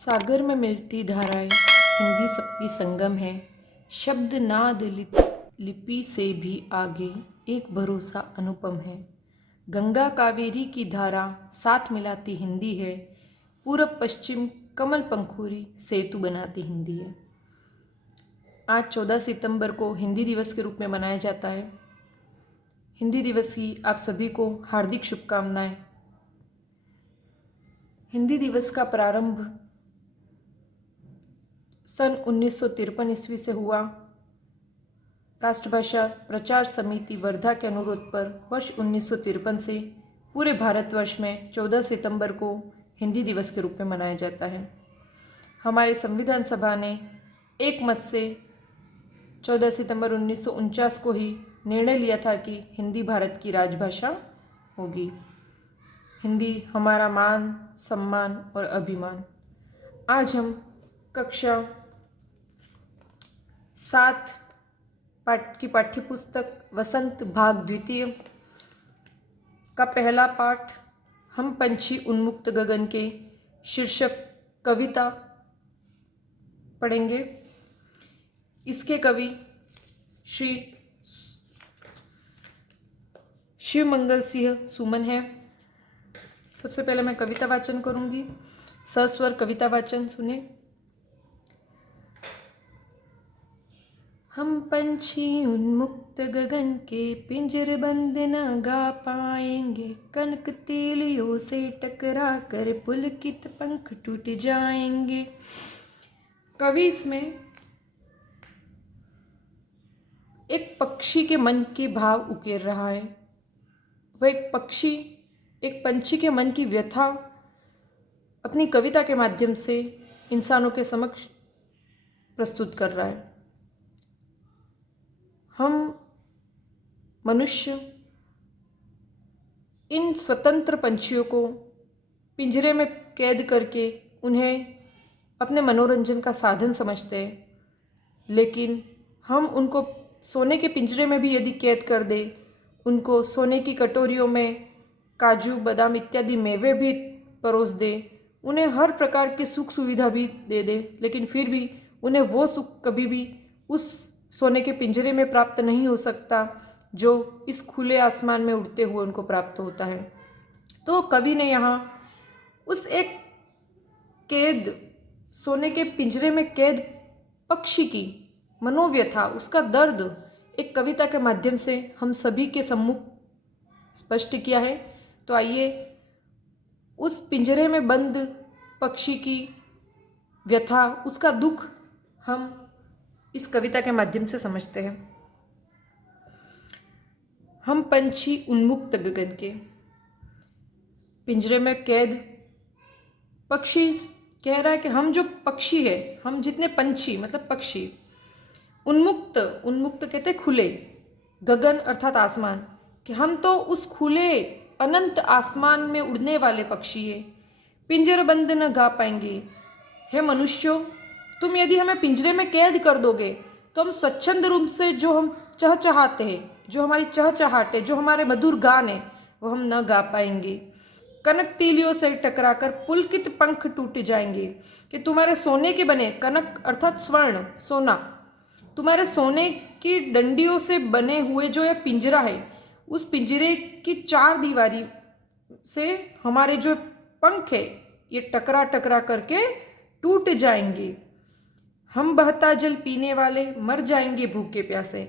सागर में मिलती धाराएं हिंदी सबकी संगम है। शब्द नाद लिपि से भी आगे एक भरोसा अनुपम है। गंगा कावेरी की धारा साथ मिलाती हिंदी है। पूरब पश्चिम कमल पंखुरी सेतु बनाती हिंदी है। आज 14 सितंबर को हिंदी दिवस के रूप में मनाया जाता है। हिंदी दिवस की आप सभी को हार्दिक शुभकामनाएं। हिंदी दिवस का प्रारंभ सन 1953 ईस्वी से हुआ। राष्ट्रभाषा प्रचार समिति वर्धा के अनुरोध पर वर्ष 1953 से पूरे भारतवर्ष में 14 सितंबर को हिंदी दिवस के रूप में मनाया जाता है। हमारे संविधान सभा ने एक मत से 14 सितंबर 1949 को ही निर्णय लिया था कि हिंदी भारत की राजभाषा होगी। हिंदी हमारा मान, सम्मान और अभिमान। आज हम कक्षा 7 की पाठ्यपुस्तक वसंत भाग द्वितीय का पहला पाठ हम पंछी उन्मुक्त गगन के शीर्षक कविता पढ़ेंगे। इसके कवि श्री शिवमंगल सिंह सुमन है। सबसे पहले मैं कविता वाचन करूंगी। सस्वर कविता वाचन सुने। हम पंछी उन्मुक्त गगन के पिंजर बंद न गा पाएंगे, कनक तीलियों से टकरा कर पुलकित पंख टूट जाएंगे। कवि इसमें एक पक्षी के मन के भाव उकेर रहा है। वह एक पंछी के मन की व्यथा अपनी कविता के माध्यम से इंसानों के समक्ष प्रस्तुत कर रहा है। हम मनुष्य इन स्वतंत्र पंछियों को पिंजरे में कैद करके उन्हें अपने मनोरंजन का साधन समझते हैं, लेकिन हम उनको सोने के पिंजरे में भी यदि कैद कर दें, उनको सोने की कटोरियों में काजू बादाम इत्यादि मेवे भी परोस दें, उन्हें हर प्रकार की सुख सुविधा भी दे दें, लेकिन फिर भी उन्हें वो सुख कभी भी उस सोने के पिंजरे में प्राप्त नहीं हो सकता जो इस खुले आसमान में उड़ते हुए उनको प्राप्त होता है। तो कवि ने यहाँ उस एक कैद, सोने के पिंजरे में कैद पक्षी की मनोव्यथा, उसका दर्द एक कविता के माध्यम से हम सभी के सम्मुख स्पष्ट किया है। तो आइए उस पिंजरे में बंद पक्षी की व्यथा, उसका दुख हम इस कविता के माध्यम से समझते हैं। हम पंछी उन्मुक्त गगन के, पिंजरे में कैद पक्षी कह रहा है कि हम जो पक्षी है, हम जितने पंछी मतलब पक्षी, उन्मुक्त, उन्मुक्त कहते खुले, गगन अर्थात आसमान, कि हम तो उस खुले अनंत आसमान में उड़ने वाले पक्षी है। पिंजर बंद न गा पाएंगे। हे मनुष्यों, तुम यदि हमें पिंजरे में कैद कर दोगे तो हम स्वच्छंद रूप से जो हम चहचहाते हैं, जो हमारी चहचहाट है, जो हमारे मधुर गान है, वो हम न गा पाएंगे। कनक तीलियों से टकराकर पुलकित पंख टूट जाएंगे। कि तुम्हारे सोने के बने, कनक अर्थात स्वर्ण, सोना, तुम्हारे सोने की डंडियों से बने हुए जो यह पिंजरा है, उस पिंजरे की 4 दीवारी से हमारे जो पंख है ये टकरा टकरा करके टूट जाएंगे। हम बहता जल पीने वाले मर जाएंगे भूखे प्यासे।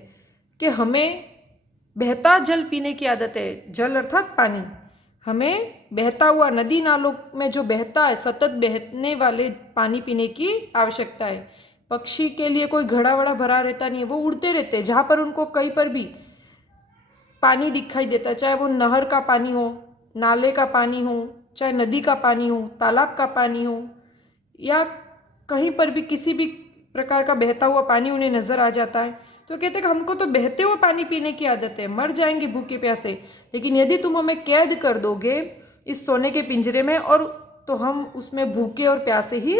कि हमें बहता जल पीने की आदत है, जल अर्थात पानी, हमें बहता हुआ नदी नालों में जो बहता है, सतत बहने वाले पानी पीने की आवश्यकता है। पक्षी के लिए कोई घड़ा वड़ा भरा रहता नहीं है, वो उड़ते रहते हैं जहाँ पर उनको कहीं पर भी पानी दिखाई देता है, चाहे वो नहर का पानी हो, नाले का पानी हो, चाहे नदी का पानी हो, तालाब का पानी हो, या कहीं पर भी किसी भी प्रकार का बहता हुआ पानी उन्हें नजर आ जाता है तो कहते हैं कि हमको तो बहते हुए पानी पीने की आदत है, मर जाएंगे भूखे प्यासे। लेकिन यदि तुम हमें कैद कर दोगे इस सोने के पिंजरे में, और तो हम उसमें भूखे और प्यासे ही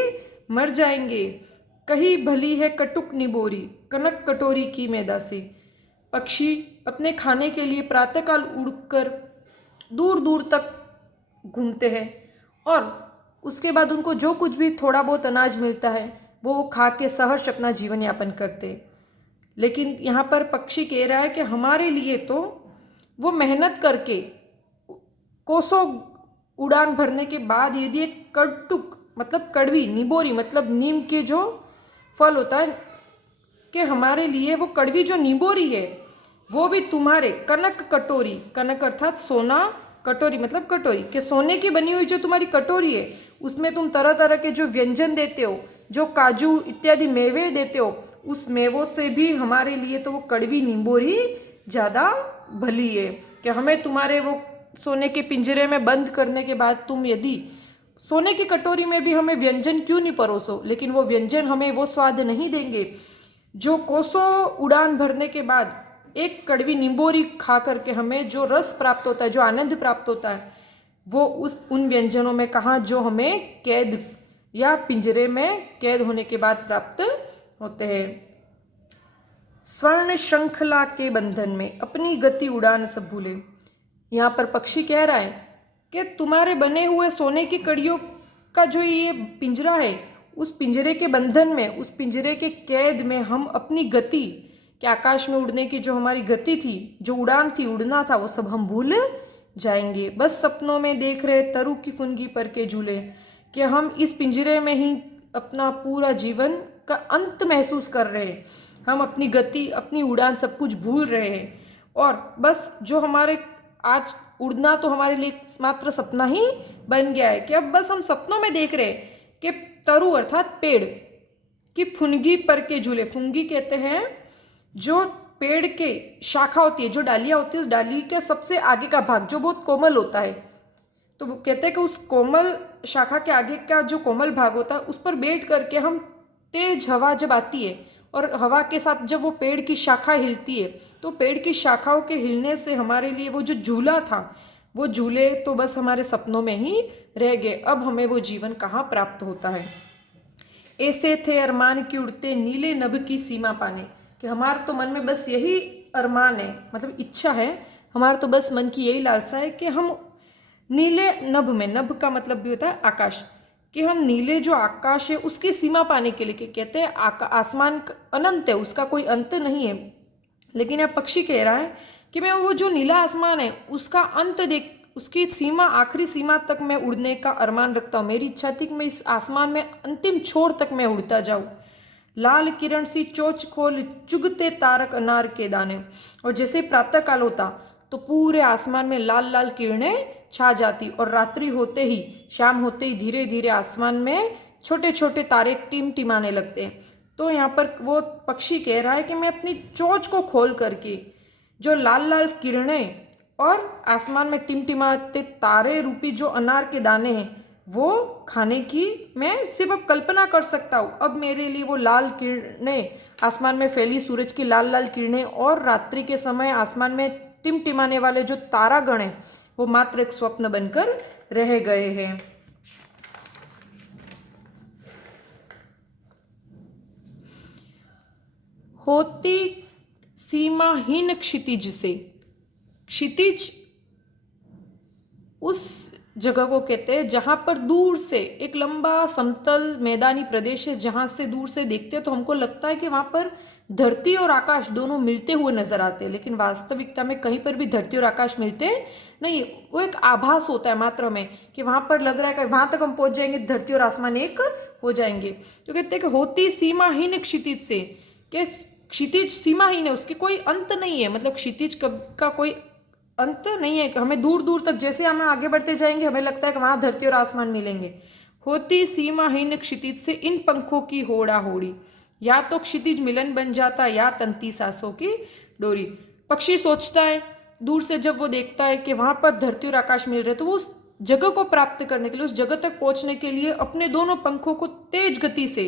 मर जाएंगे। कहीं भली है कटुक निबोरी, कनक कटोरी की मैदासी। पक्षी अपने खाने के लिए प्रातःकाल उड़कर दूर दूर तक घूमते हैं और उसके बाद उनको जो कुछ भी थोड़ा बहुत अनाज मिलता है वो खा के सहर्ष अपना जीवन यापन करते हैं। लेकिन यहाँ पर पक्षी कह रहा है कि हमारे लिए तो वो मेहनत करके कोसों उड़ान भरने के बाद यदि एक कड़तुक मतलब कड़वी निबोरी मतलब नीम के जो फल होता है कि हमारे लिए वो कड़वी जो निबोरी है वो भी तुम्हारे कनक कटोरी, कनक अर्थात सोना, कटोरी मतलब कटोरी के सोने की बनी हुई जो तुम्हारी कटोरी है उसमें तुम तरह तरह के जो व्यंजन देते हो, जो काजू इत्यादि मेवे देते हो, उस मेवों से भी हमारे लिए तो वो कड़वी निबोरी ज़्यादा भली है। कि हमें तुम्हारे वो सोने के पिंजरे में बंद करने के बाद तुम यदि सोने की कटोरी में भी हमें व्यंजन क्यों नहीं परोसो, लेकिन वो व्यंजन हमें वो स्वाद नहीं देंगे जो कोसों उड़ान भरने के बाद एक कड़वी निंबोरी खा करके हमें जो रस प्राप्त होता है, जो आनंद प्राप्त होता है, वो उन व्यंजनों में कहाँ जो हमें कैद या पिंजरे में कैद होने के बाद प्राप्त होते हैं। स्वर्ण श्रृंखला के बंधन में अपनी गति उड़ान सब भूले। यहाँ पर पक्षी कह रहा है कि तुम्हारे बने हुए सोने की कड़ियों का जो ये पिंजरा है, उस पिंजरे के बंधन में, उस पिंजरे के कैद में हम अपनी गति कि आकाश में उड़ने की जो हमारी गति थी, जो उड़ान थी, उड़ना था, वो सब हम भूल जाएंगे। बस सपनों में देख रहे तरु की फुनगी पर के झूले कि हम इस पिंजरे में ही अपना पूरा जीवन का अंत महसूस कर रहे हैं। हम अपनी गति, अपनी उड़ान सब कुछ भूल रहे हैं और बस जो हमारे आज उड़ना तो हमारे लिए मात्र सपना ही बन गया है कि अब बस हम सपनों में देख रहे हैं कि तरु अर्थात पेड़ की फुनगी पर के झूले। फुनगी कहते हैं जो पेड़ के शाखा होती है, जो डालियाँ होती है, उस डाली के सबसे आगे का भाग जो बहुत कोमल होता है, तो वो कहते हैं कि उस कोमल शाखा के आगे का जो कोमल भाग होता है उस पर बैठ करके हम तेज हवा जब आती है और हवा के साथ जब वो पेड़ की शाखा हिलती है तो पेड़ की शाखाओं के हिलने से हमारे लिए वो जो झूला था, वो झूले तो बस हमारे सपनों में ही रह गए। अब हमें वो जीवन कहाँ प्राप्त होता है। ऐसे थे अरमान की उड़ते नीले नभ की सीमा पाने। कि हमारे तो मन में बस यही अरमान है, मतलब इच्छा है, हमारे तो बस मन की यही लालसा है कि हम नीले नभ में, नभ का मतलब भी होता है आकाश, कि हम नीले जो आकाश है उसकी सीमा पाने के लिए, कि कहते हैं आसमान अनंत है, उसका कोई अंत नहीं है। लेकिन यह पक्षी कह रहा है कि मैं वो जो नीला आसमान है उसका अंत देख, उसकी सीमा, आखिरी सीमा तक मैं उड़ने का अरमान रखता हूँ। मेरी इच्छा थी कि मैं इस आसमान में अंतिम छोर तक मैं उड़ता जाऊँ। लाल किरण सी चोच खोल चुगते तारक अनार के दाने। और जैसे प्रातः काल होता तो पूरे आसमान में लाल लाल किरणें छा जाती और रात्रि होते ही, शाम होते ही धीरे धीरे आसमान में छोटे छोटे तारे टिमटिमाने लगते हैं। तो यहाँ पर वो पक्षी कह रहा है कि मैं अपनी चोंच को खोल करके जो लाल लाल किरणें और आसमान में टिमटिमाते तारे रूपी जो अनार के दाने हैं वो खाने की मैं सिर्फ अब कल्पना कर सकता हूँ। अब मेरे लिए वो लाल किरणें, आसमान में फैली सूरज की लाल लाल किरणें और रात्रि के समय आसमान में टिमटिमाने वाले जो तारागण हैं वो मात्र एक स्वप्न बनकर रह गए हैं। होती सीमाहीन क्षितिज से, क्षितिज उस जगह को कहते हैं जहाँ पर दूर से एक लंबा समतल मैदानी प्रदेश है, जहाँ से दूर से देखते हैं तो हमको लगता है कि वहाँ पर धरती और आकाश दोनों मिलते हुए नजर आते हैं, लेकिन वास्तविकता में कहीं पर भी धरती और आकाश मिलते नहीं। वो एक आभास होता है मात्र में कि वहाँ पर लग रहा है कि वहाँ तक हम पहुँच जाएंगे, धरती और आसमान एक हो जाएंगे। तो कहते हैं कि होती सीमाहीन क्षितिज से, कि क्षितिज सीमाहीन है, उसकी कोई अंत नहीं है, मतलब क्षितिज का कोई अंत नहीं है। हमें दूर दूर तक जैसे हम आगे बढ़ते जाएंगे हमें लगता है कि वहाँ धरती और आसमान मिलेंगे। होती सीमाहीन क्षितिज से इन पंखों की होड़ा होड़ी, या तो क्षितिज मिलन बन जाता या तंती सांसों की डोरी। पक्षी सोचता है दूर से, जब वो देखता है कि वहाँ पर धरती और आकाश मिल रहे, तो वो उस जगह को प्राप्त करने के लिए, उस जगह तक पहुँचने के लिए अपने दोनों पंखों को तेज गति से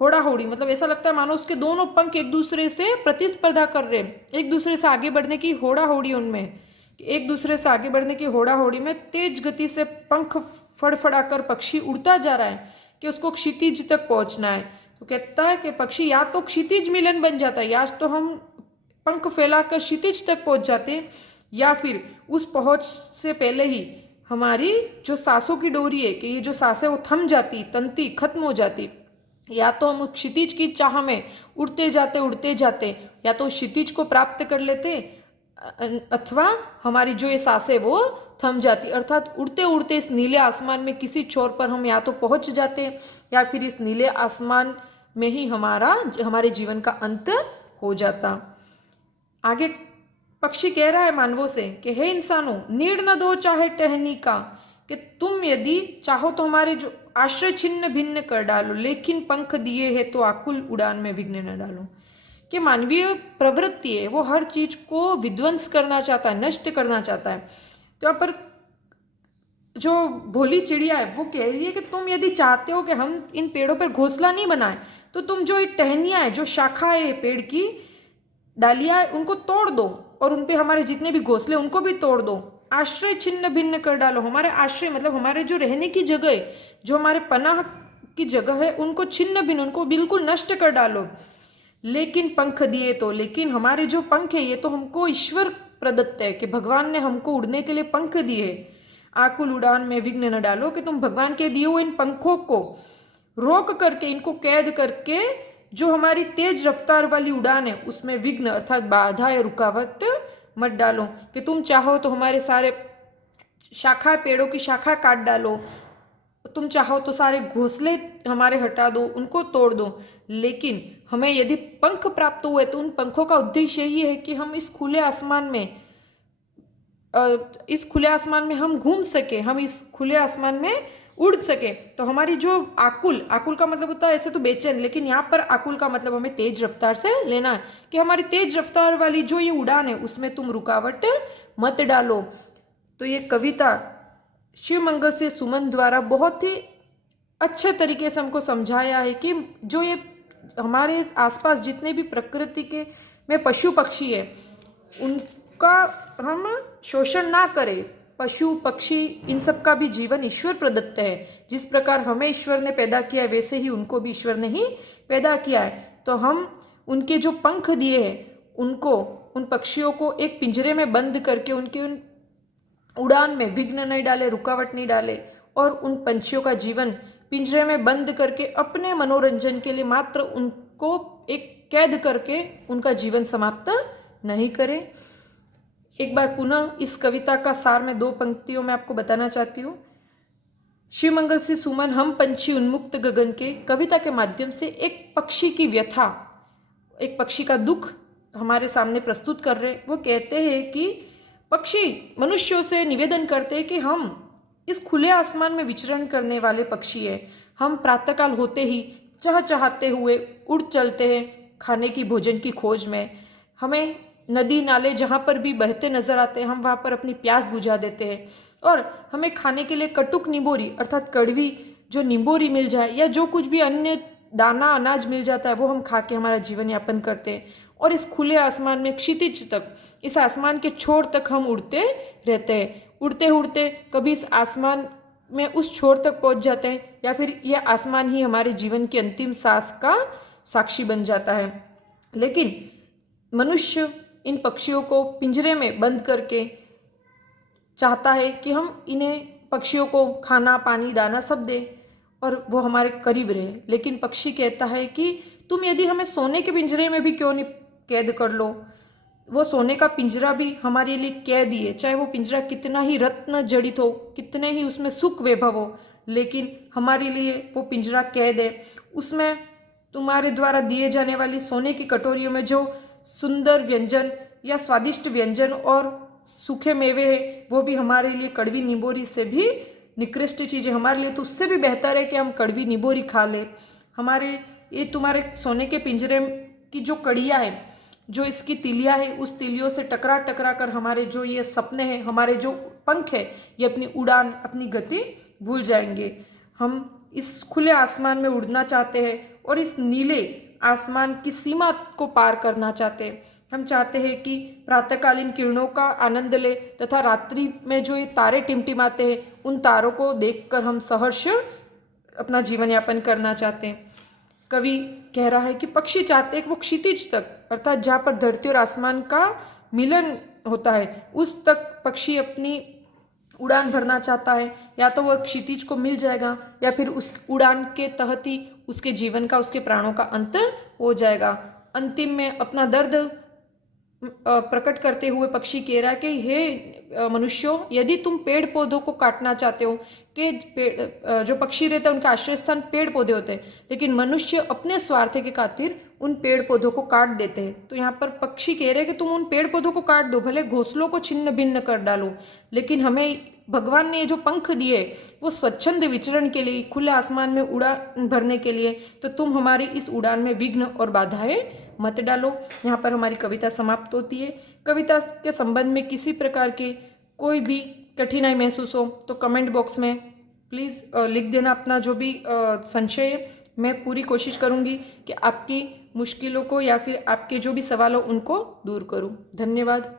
होड़ा होड़ी, मतलब ऐसा लगता है मानो उसके दोनों पंख एक दूसरे से प्रतिस्पर्धा कर रहे हैं, एक दूसरे से आगे बढ़ने की होड़ा होड़ी उनमें, एक दूसरे से आगे बढ़ने की होड़ा होड़ी में तेज गति से पंख फड़फड़ाकर पक्षी उड़ता जा रहा है कि उसको क्षितिज तक पहुंचना है। तो कहता है कि पक्षी या तो क्षितिज मिलन बन जाता है, या तो हम पंख फैलाकर क्षितिज तक पहुंच जाते हैं, या फिर उस पहुंच से पहले ही हमारी जो सांसों की डोरी है कि ये जो सांसें वो थम जाती, तनती, खत्म हो जाती, या तो हम क्षितिज की चाह में उड़ते जाते, या तो क्षितिज को प्राप्त कर लेते, अथवा हमारी जो ये सांसें वो थम जाती, अर्थात उड़ते उड़ते इस नीले आसमान में किसी छोर पर हम या तो पहुंच जाते, या फिर इस नीले आसमान में ही हमारे जीवन का अंत हो जाता। आगे पक्षी कह रहा है मानवों से कि हे इंसानों, नीड़ न दो चाहे टहनी का, कि तुम यदि चाहो तो हमारे जो आश्रय छिन्न भिन्न कर डालो, लेकिन पंख दिए है तो आकुल उड़ान में विघ्न न डालो। कि मानवीय प्रवृत्ति है, वो हर चीज को विध्वंस करना चाहता है, नष्ट करना चाहता है। तो यहाँ पर जो भोली चिड़िया है वो कह रही है कि तुम यदि चाहते हो कि हम इन पेड़ों पर घोंसला नहीं बनाए, तो तुम जो ये टहनियाँ है, जो शाखा है पेड़ की, डालियाँ है, उनको तोड़ दो और उन पे हमारे जितने भी घोंसले उनको भी तोड़ दो। आश्रय छिन्न भिन्न कर डालो, हमारे आश्रय मतलब हमारे जो रहने की जगह है, जो हमारे पनाह की जगह है, उनको छिन्न भिन्न, उनको बिल्कुल नष्ट कर डालो। लेकिन पंख दिए तो, लेकिन हमारे जो पंख है ये तो हमको ईश्वर प्रदत्त है, कि भगवान ने हमको उड़ने के लिए पंख दिए। आकुल उड़ान में विघ्न न डालो, कि तुम भगवान के दिए हुए इन पंखों को रोक करके, इनको कैद करके जो हमारी तेज रफ्तार वाली उड़ान है उसमें विघ्न अर्थात बाधा या रुकावट मत डालो। कि तुम चाहो तो हमारे सारे शाखा, पेड़ों की शाखा काट डालो, तुम चाहो तो सारे घोंसले हमारे हटा दो, उनको तोड़ दो, लेकिन हमें यदि पंख प्राप्त हुए तो उन पंखों का उद्देश्य यही है कि हम इस खुले आसमान में हम घूम सके, हम इस खुले आसमान में उड़ सके। तो हमारी जो आकुल का मतलब होता है ऐसे तो बेचैन, लेकिन यहाँ पर आकुल का मतलब हमें तेज रफ्तार से लेना है, कि हमारी तेज रफ्तार वाली जो ये उड़ान है उसमें तुम रुकावट मत डालो। तो ये कविता शिव मंगल से सुमन द्वारा बहुत ही अच्छे तरीके से हमको समझाया है कि जो ये हमारे आसपास जितने भी प्रकृति के में पशु पक्षी है उनका हम शोषण ना करें। पशु पक्षी इन सब का भी जीवन ईश्वर प्रदत्त है, जिस प्रकार हमें ईश्वर ने पैदा किया है वैसे ही उनको भी ईश्वर ने ही पैदा किया है। तो हम उनके जो पंख दिए हैं उनको, उन पक्षियों को एक पिंजरे में बंद करके उनके उन उड़ान में विघ्न नहीं डाले, रुकावट नहीं डाले, और उन पंछियों का जीवन पिंजरे में बंद करके अपने मनोरंजन के लिए मात्र उनको एक कैद करके उनका जीवन समाप्त नहीं करें। एक बार पुनः इस कविता का सार मैं 2 पंक्तियों में आपको बताना चाहती हूँ। शिव मंगल से सुमन हम पंछी उन्मुक्त गगन के कविता के माध्यम से एक पक्षी की व्यथा, एक पक्षी का दुख हमारे सामने प्रस्तुत कर रहे। वो कहते हैं कि पक्षी मनुष्यों से निवेदन करते हैं कि हम इस खुले आसमान में विचरण करने वाले पक्षी हैं। हम प्रातःकाल होते ही चहचहाते हुए उड़ चलते हैं खाने की, भोजन की खोज में। हमें नदी नाले जहाँ पर भी बहते नजर आते हैं हम वहाँ पर अपनी प्यास बुझा देते हैं, और हमें खाने के लिए कटुक निबोरी अर्थात कड़वी जो निबोरी मिल जाए या जो कुछ भी अन्य दाना अनाज मिल जाता है वो हम खा के हमारा जीवन यापन करते हैं। और इस खुले आसमान में क्षितिज तक, इस आसमान के छोर तक हम उड़ते रहते हैं। उड़ते उड़ते कभी इस आसमान में उस छोर तक पहुंच जाते हैं, या फिर यह आसमान ही हमारे जीवन की अंतिम सांस का साक्षी बन जाता है। लेकिन मनुष्य इन पक्षियों को पिंजरे में बंद करके चाहता है कि हम इन्हें पक्षियों को खाना, पानी, दाना सब दें और वो हमारे करीब रहे। लेकिन पक्षी कहता है कि तुम यदि हमें सोने के पिंजरे में भी क्यों नहीं कैद कर लो। वो सोने का पिंजरा भी हमारे लिए कैद ही है, चाहे वो पिंजरा कितना ही रत्न जड़ित हो, कितने ही उसमें सुख वैभव हो, लेकिन हमारे लिए वो पिंजरा कैद है। उसमें तुम्हारे द्वारा दिए जाने वाली सोने की कटोरियों में जो सुंदर व्यंजन या स्वादिष्ट व्यंजन और सूखे मेवे है वो भी हमारे लिए कड़वी निबोरी से भी निकृष्ट चीज़ है। हमारे लिए तो उससे भी बेहतर है कि हम कड़वी निबोरी खा ले। हमारे ये तुम्हारे सोने के पिंजरे की जो कड़ियाँ है, जो इसकी तिलियाँ है, उस तिलियों से टकरा टकरा कर हमारे जो ये सपने हैं, हमारे जो पंख है, ये अपनी उड़ान, अपनी गति भूल जाएंगे। हम इस खुले आसमान में उड़ना चाहते हैं और इस नीले आसमान की सीमा को पार करना चाहते हैं। हम चाहते हैं कि प्रातःकालीन किरणों का आनंद ले तथा रात्रि में जो ये तारे टिमटिमाते हैं उन तारों को देखकर हम सहर्ष अपना जीवन यापन करना चाहते हैं। कवि कह रहा है कि पक्षी चाहते हैं कि वो क्षितिज तक अर्थात जहाँ पर धरती और आसमान का मिलन होता है उस तक पक्षी अपनी उड़ान भरना चाहता है, या तो वह क्षितिज को मिल जाएगा या फिर उस उड़ान के तहत ही उसके जीवन का, उसके प्राणों का अंत हो जाएगा। अंतिम में अपना दर्द प्रकट करते हुए पक्षी कह रहा है कि हे मनुष्यों, यदि तुम पेड़ पौधों को काटना चाहते हो, कि जो पक्षी रहते हैं उनका आश्रय स्थान पेड़ पौधे होते हैं, लेकिन मनुष्य अपने स्वार्थ के खातिर उन पेड़ पौधों को काट देते हैं। तो यहाँ पर पक्षी कह रहे हैं कि तुम उन पेड़ पौधों को काट दो, भले घोंसलों को छिन्न भिन्न कर डालो, लेकिन हमें भगवान ने जो पंख दिए वो स्वच्छंद विचरण के लिए, खुले आसमान में उड़ान भरने के लिए, तो तुम हमारी इस उड़ान में विघ्न और बाधाएं मत डालो। यहाँ पर हमारी कविता समाप्त होती है। कविता के संबंध में किसी प्रकार की कोई भी कठिनाई महसूस हो तो कमेंट बॉक्स में प्लीज़ लिख देना अपना जो भी संशय है। मैं पूरी कोशिश करूँगी कि आपकी मुश्किलों को या फिर आपके जो भी सवाल हो उनको दूर करूँ। धन्यवाद।